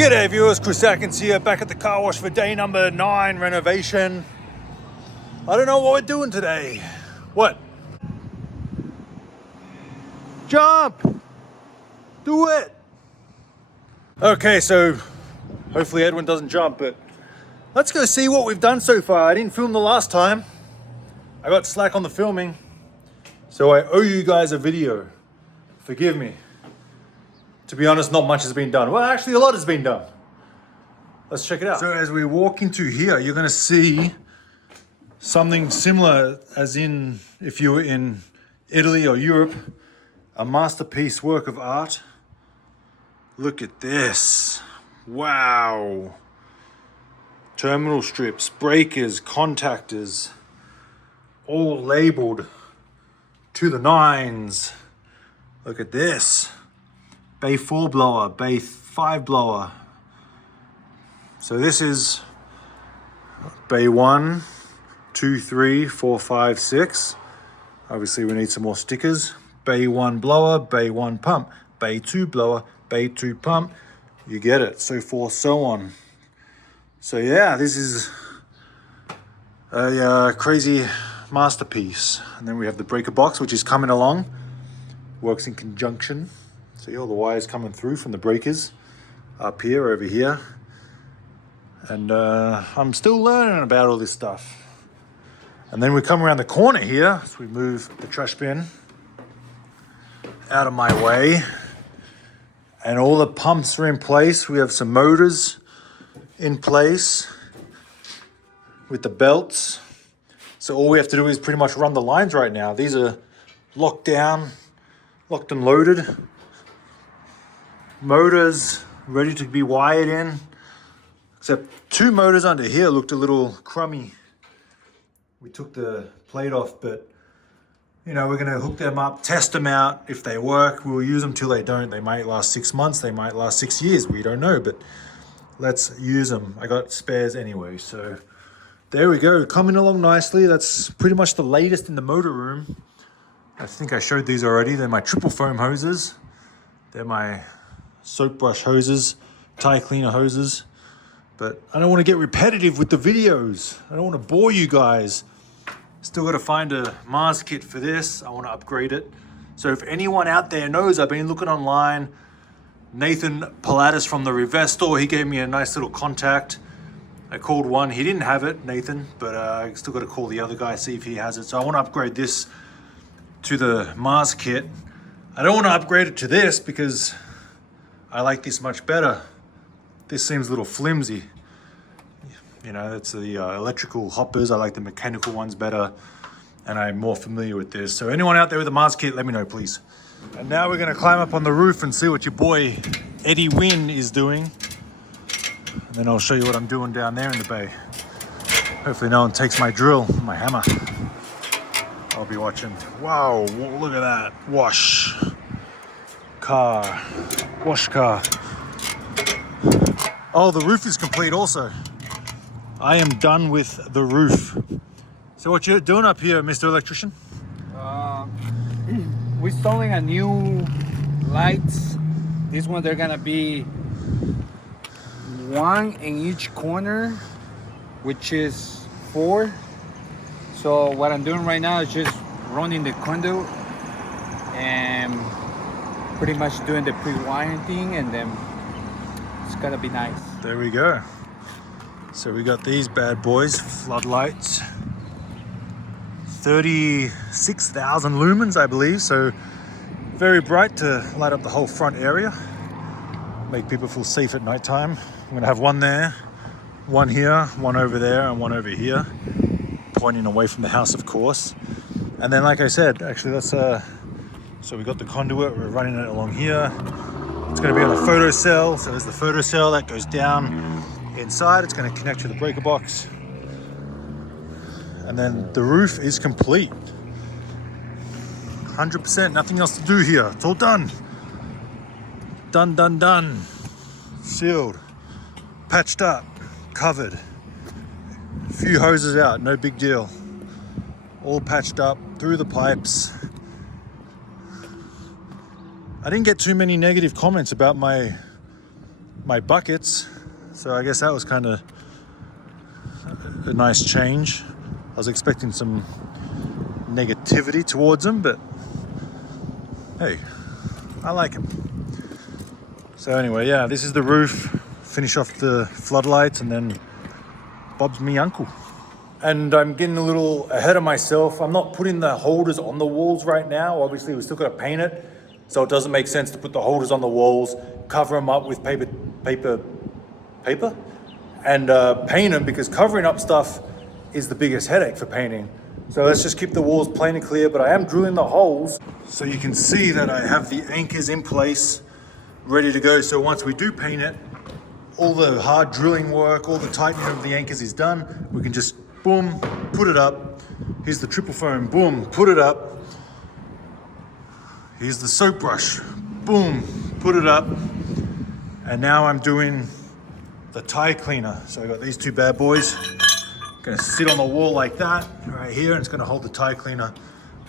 G'day viewers, Chris Atkins here, back at the car wash for day number 9 renovation. I don't know what we're doing today. What? Jump! Do it! Okay, so hopefully Edwin doesn't jump, but let's go see what we've done so far. I didn't film the last time. I got slack on the filming, so I owe you guys a video. Forgive me. To be honest, not much has been done. Well, actually, a lot has been done. Let's check it out. So as we walk into here, you're gonna see something similar as in if you were in Italy or Europe, a masterpiece work of art. Look at this. Wow. Terminal strips, breakers, contactors, all labeled to the nines. Look at this. Bay 4 blower, Bay 5 blower. So this is Bay 1, 2, 3, 4, 5, 6. Obviously we need some more stickers. Bay 1 blower, Bay 1 pump, Bay 2 blower, Bay 2 pump. You get it, so forth, so on. So yeah, this is a crazy masterpiece. And then we have the breaker box, which is coming along. Works in conjunction. See all the wires coming through from the breakers up here, over here. And I'm still learning about all this stuff. And then we come around the corner here, so we move the trash bin out of my way. And all the pumps are in place. We have some motors in place with the belts. So all we have to do is pretty much run the lines right now. These are locked down, locked and loaded. Motors ready to be wired in, except 2 motors under here looked a little crummy. We took the plate off, but you know, we're gonna hook them up, test them out. If they work, we'll use them till they don't. They might last 6 months, they might last 6 years, we don't know, but let's use them. I got spares anyway, so there we go, coming along nicely. That's pretty much the latest in the motor room. I think I showed these already. They're my triple foam hoses. They're my soap brush hoses, tire cleaner hoses. But I don't want to get repetitive with the videos. I don't want to bore you guys. Still got to find a Mars kit for this. I want to upgrade it. So if anyone out there knows, I've been looking online. Nathan Pilatus from the Reverse store, he gave me a nice little contact. I called one, he didn't have it, Nathan, but I still got to call the other guy, see if he has it. So I want to upgrade this to the Mars kit. I don't want to upgrade it to this because I like this much better. This seems a little flimsy. You know, that's the electrical hoppers. I like the mechanical ones better, and I'm more familiar with this. So anyone out there with a Mars kit, let me know, please. And now we're gonna climb up on the roof and see what your boy Eddie Wynn is doing. And then I'll show you what I'm doing down there in the bay. Hopefully no one takes my drill, my hammer. I'll be watching. Wow, look at that. Wash car. Wash car. Oh, the roof is complete also. I am done with the roof. So what you doing up here, Mr. Electrician? We're installing a new lights. This one, they're gonna be 1 in each corner, which is 4. So what I'm doing right now is just running the conduit and pretty much doing the pre-wiring thing, and then it's gonna be nice. There we go. So we got these bad boys, floodlights. 36,000 lumens, I believe. So very bright to light up the whole front area. Make people feel safe at nighttime. I'm gonna have one there, one here, one over there, and one over here. Pointing away from the house, of course. And then, like I said, actually that's so we got the conduit, we're running it along here. It's gonna be on a photo cell. So there's the photo cell that goes down inside. It's gonna connect to the breaker box. And then the roof is complete. 100%, nothing else to do here. It's all done. Done, done, done. Sealed, patched up, covered. A few hoses out, no big deal. All patched up through the pipes. I didn't get too many negative comments about my my buckets. So I guess that was kind of a nice change. I was expecting some negativity towards them, but hey, I like them. So anyway, yeah, this is the roof. Finish off the floodlights and then Bob's me uncle. And I'm getting a little ahead of myself. I'm not putting the holders on the walls right now. Obviously, we still got to paint it. So it doesn't make sense to put the holders on the walls, cover them up with paper, and paint them, because covering up stuff is the biggest headache for painting. So let's just keep the walls plain and clear, but I am drilling the holes. So you can see that I have the anchors in place, ready to go. So once we do paint it, all the hard drilling work, all the tightening of the anchors is done. We can just, boom, put it up. Here's the triple foam, boom, put it up. Here's the soap brush, boom, put it up. And now I'm doing the tie cleaner. So I got these two bad boys. Gonna sit on the wall like that, right here, and it's gonna hold the tie cleaner.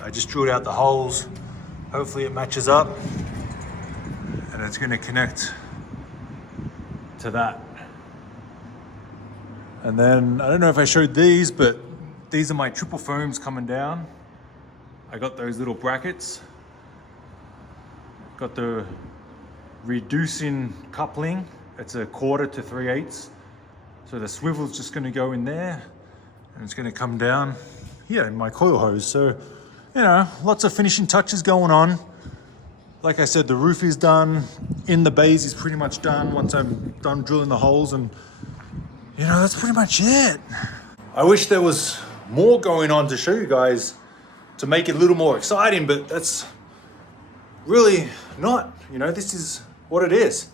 I just drilled out the holes. Hopefully it matches up. And it's gonna connect to that. And then, I don't know if I showed these, but these are my triple foams coming down. I got those little brackets. Got the reducing coupling. It's a 1/4 to 3/8. So the swivel's just gonna go in there and it's gonna come down here in my coil hose. So, you know, lots of finishing touches going on. Like I said, the roof is done. In the bays is pretty much done once I'm done drilling the holes, and you know, that's pretty much it. I wish there was more going on to show you guys to make it a little more exciting, but that's really not. You know, this is what it is.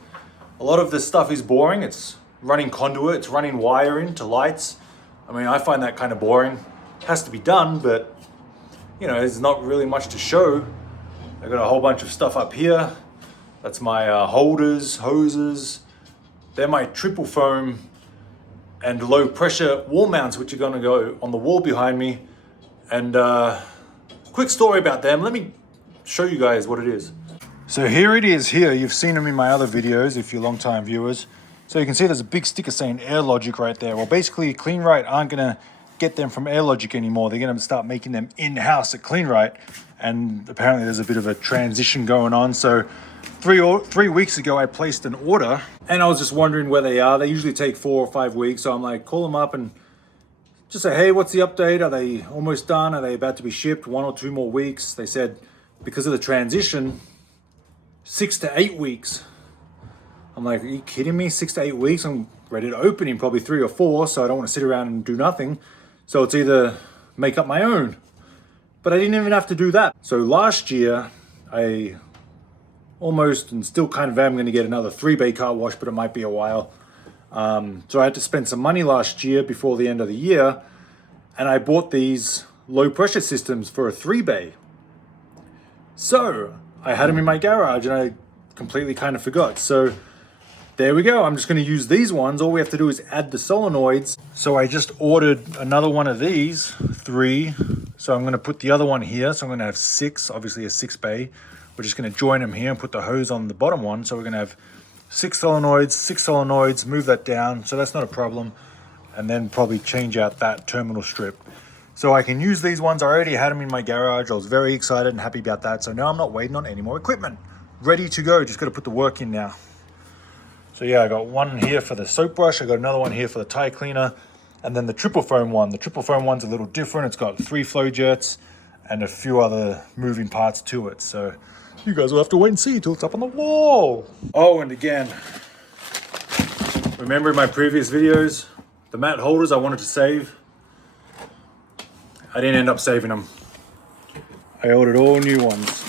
A lot of this stuff is boring. It's running conduit, it's running wire into lights. I mean, I find that kind of boring. It has to be done, but you know, there's not really much to show. I got a whole bunch of stuff up here. That's my holders, hoses. They're my triple foam and low pressure wall mounts, which are gonna go on the wall behind me. And quick story about them. Let me show you guys what it is. So here it is here. You've seen them in my other videos if you're long-time viewers. So you can see there's a big sticker saying AirLogic right there. Well, basically CleanRite aren't gonna get them from AirLogic anymore. They're gonna start making them in-house at CleanRite. And apparently there's a bit of a transition going on. So 3 weeks ago, I placed an order and I was just wondering where they are. They usually take 4 or 5 weeks. So I'm like, call them up and just say, hey, what's the update? Are they almost done? Are they about to be shipped? 1 or 2 more weeks? They said, because of the transition, 6 to 8 weeks. I'm like, are you kidding me? 6 to 8 weeks? I'm ready to open in probably 3 or 4. So I don't want to sit around and do nothing. So it's either make up my own. But I didn't even have to do that. So last year, I almost and still kind of am going to get another 3-bay car wash, but it might be a while. So I had to spend some money last year before the end of the year, and I bought these low pressure systems for a 3-bay. So I had them in my garage and I completely kind of forgot. So there we go. I'm just going to use these ones. All we have to do is add the solenoids. So I just ordered another one of these, 3. So I'm going to put the other one here. So I'm going to have 6, obviously a 6-bay. We're just going to join them here and put the hose on the bottom one. So we're going to have 6 solenoids, move that down. So that's not a problem. And then probably change out that terminal strip. So I can use these ones. I already had them in my garage. I was very excited and happy about that. So now I'm not waiting on any more equipment. Ready to go. Just got to put the work in now. So yeah, I got one here for the soap brush. I got another one here for the tie cleaner. And then the triple foam one. The triple foam one's a little different. It's got 3 flow jets and a few other moving parts to it. So you guys will have to wait and see till it's up on the wall. Oh, and again, remember in my previous videos, the mat holders I wanted to save, I didn't end up saving them. I ordered all new ones.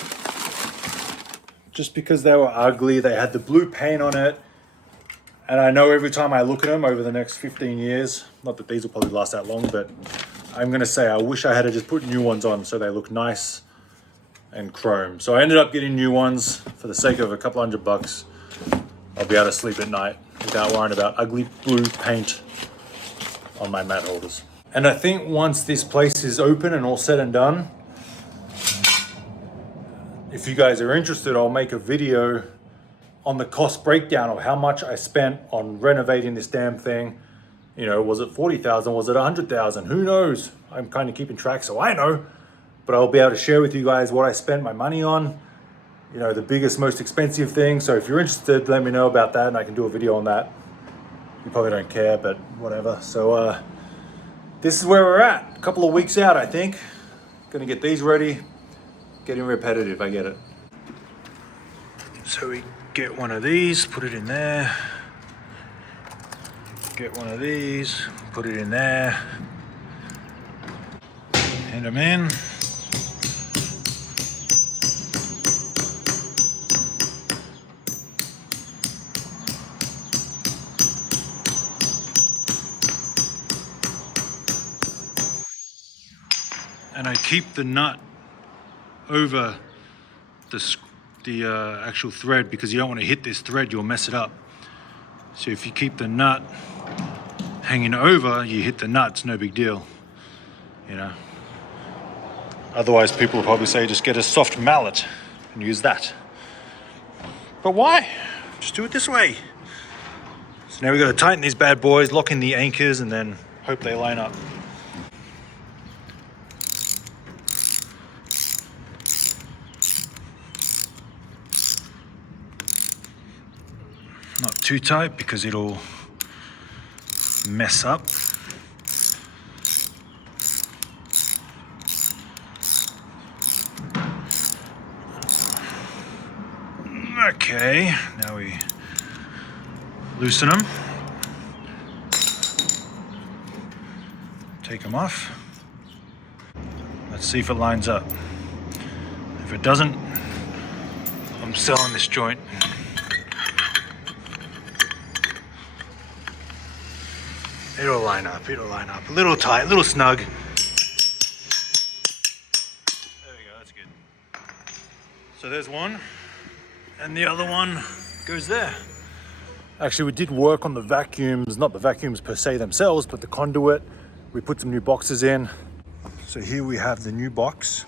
Just because they were ugly, they had the blue paint on it. And I know every time I look at them over the next 15 years, not that these will probably last that long, but I'm gonna say I wish I had to just put new ones on so they look nice and chrome. So I ended up getting new ones for the sake of a couple $100. I'll be able to sleep at night without worrying about ugly blue paint on my mat holders. And I think once this place is open and all said and done, if you guys are interested, I'll make a video on the cost breakdown of how much I spent on renovating this damn thing. You know, was it 40,000? Was it 100,000? Who knows? I'm kind of keeping track, so I know. But I'll be able to share with you guys what I spent my money on. You know, the biggest, most expensive thing. So if you're interested, let me know about that and I can do a video on that. You probably don't care, but whatever. So this is where we're at. A couple of weeks out, I think. Gonna get these ready. Getting repetitive, I get it. So we get one of these, put it in there. Get one of these, put it in there. Hand them in. And I keep the nut over the actual thread because you don't want to hit this thread, you'll mess it up. So if you keep the nut hanging over, you hit the nut, it's no big deal, you know. Otherwise people will probably say just get a soft mallet and use that. But why? Just do it this way. So now we've got to tighten these bad boys, lock in the anchors, and then hope they line up. Not too tight because it'll mess up. Okay, now we loosen them. Take them off. Let's see if it lines up. If it doesn't, I'm selling this joint. It'll line up, it'll line up. A little tight, a little snug. There we go, that's good. So there's one, and the other one goes there. Actually, we did work on the vacuums, not the vacuums per se themselves, but the conduit. We put some new boxes in. So here we have the new box.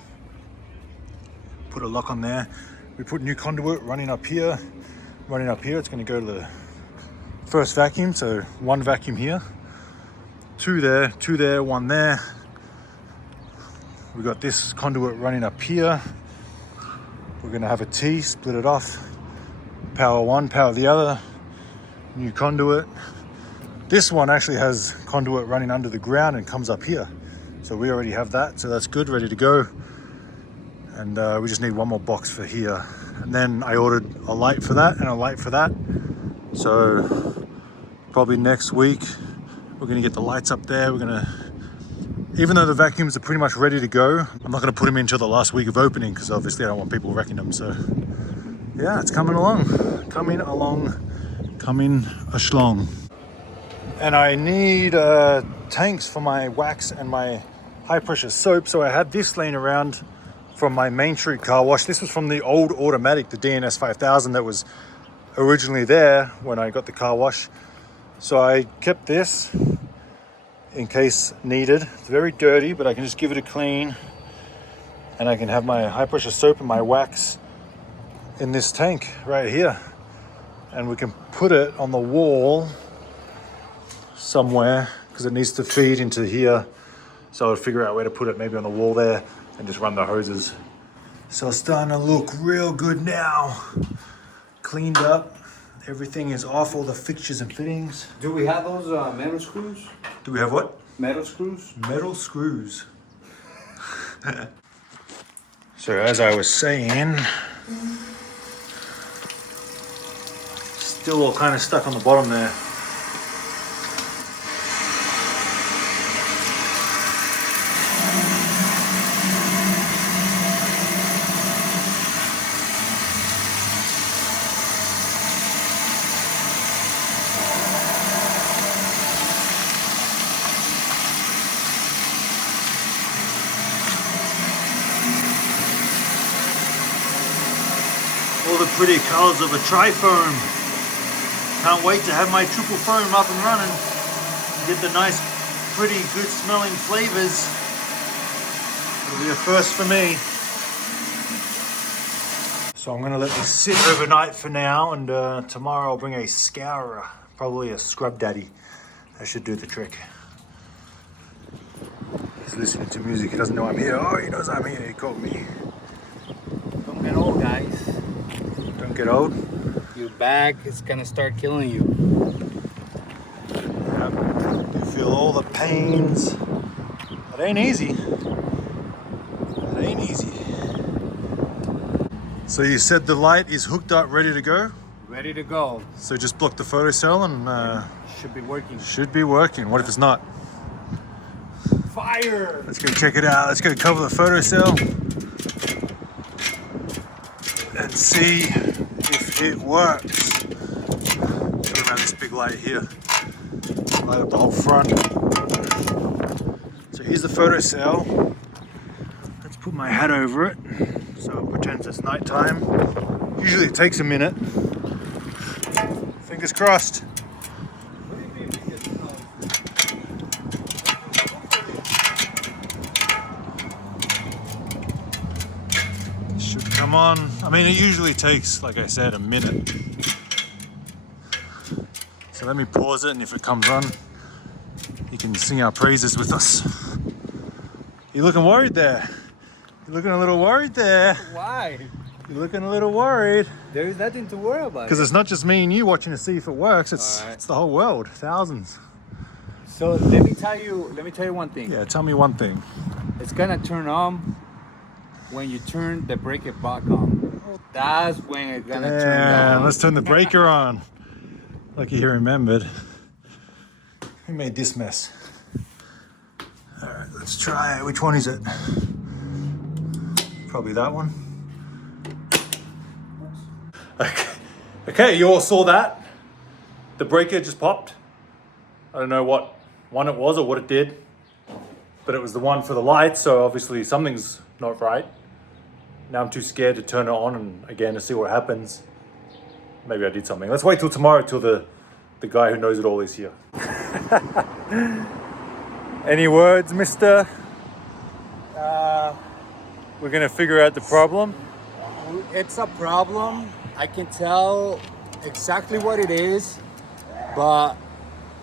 Put a lock on there. We put new conduit running up here. It's gonna go to the first vacuum, so one vacuum here. Two there, one there. We got this conduit running up here. We're gonna have a T, split it off. Power one, power the other. New conduit. This one actually has conduit running under the ground and comes up here. So we already have that, so that's good, ready to go. And we just need one more box for here. And then I ordered a light for that and a light for that. So probably next week, we're gonna get the lights up there. We're gonna, even though the vacuums are pretty much ready to go, I'm not gonna put them in until the last week of opening because obviously I don't want people wrecking them. So yeah, it's coming along. Coming along. And I need tanks for my wax and my high pressure soap. So I had this laying around from my Main Street car wash. This was from the old automatic, the DNS 5000 that was originally there when I got the car wash. So I kept this in case needed. It's very dirty, but I can just give it a clean and I can have my high pressure soap and my wax in this tank right here. And we can put it on the wall somewhere because it needs to feed into here. So I'll figure out where to put it, maybe on the wall there and just run the hoses. So it's starting to look real good now. Cleaned up. Everything is off, all the fixtures and fittings. Do we have those metal screws? Do we have what? Metal screws? Metal screws. So as I was saying, still all kind of stuck on the bottom there. All the pretty colors of a tri-foam. Can't wait to have my triple foam up and running. Get the nice, pretty, good smelling flavors. It'll be a first for me. So So I'm gonna let this sit overnight for now, and tomorrow I'll bring a scourer, probably a scrub daddy. That should do the trick. He's listening to music, he doesn't know I'm here. Oh, he knows I'm here, he called me. Don't get old, guys. Don't get old. Your back is gonna start killing you. Yep. You feel all the pains. It ain't easy. It ain't easy. So you said the light is hooked up, ready to go? Ready to go. So just block the photocell and Should be working. should be working. What if it's not? Fire! Let's go check it out. Let's go cover the photocell and see if it works. Put around this big light here. Light up the whole front. So here's the photocell. Let's put my hat over it so it pretends it's nighttime. Usually it takes a minute. Fingers crossed. Should come on. I mean, it usually takes, like I said, a minute. So let me pause it, and if it comes on, you can sing our praises with us. You're looking worried there. You're looking a little worried there. Why? You're looking a little worried. There is nothing to worry about. Because it's not just me and you watching to see if it works. It's Alright. it's the whole world, thousands. So let me tell you one thing. Yeah, tell me one thing. It's gonna turn on when you turn the breaker back on. That's when it's gonna turn Yeah, on. let's turn the breaker on. Lucky he remembered. Who made this mess? All right, let's try it. Which one is it? Probably that one. Okay, you all saw that? The breaker just popped. I don't know what one it was or what it did, but it was the one for the lights, so obviously something's not right. Now I'm too scared to turn it on and again to see what happens. Maybe I did something. Let's wait till tomorrow till the guy who knows it all is here. Any words, mister? We're gonna figure out the problem. It's a problem. I can tell exactly what it is, but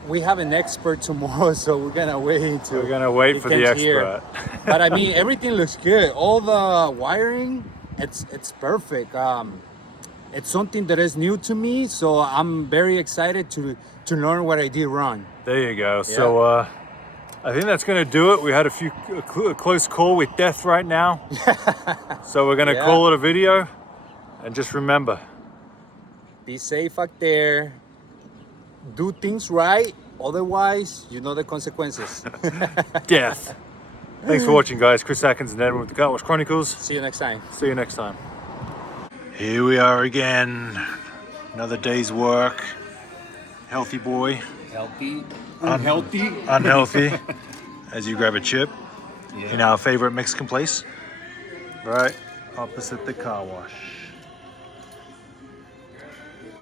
we have an expert tomorrow, so we're gonna wait until We're gonna wait he for the comes here. expert. But I mean, everything looks good. All the wiring, it's perfect. It's something that is new to me, so I'm very excited to learn what I did wrong. There you go. So I think that's gonna do it. We had a close call with death right now. So we're gonna call it a video. And just remember, be safe out there. Do things right. Otherwise, you know the consequences. death. Thanks for watching, guys. Chris Atkins and Edwin with the Car Wash Chronicles. See you next time. See you next time. Here we are again. Another day's work. Healthy boy. Healthy, unhealthy. Unhealthy. As you grab a chip in our favorite Mexican place. Right opposite the car wash.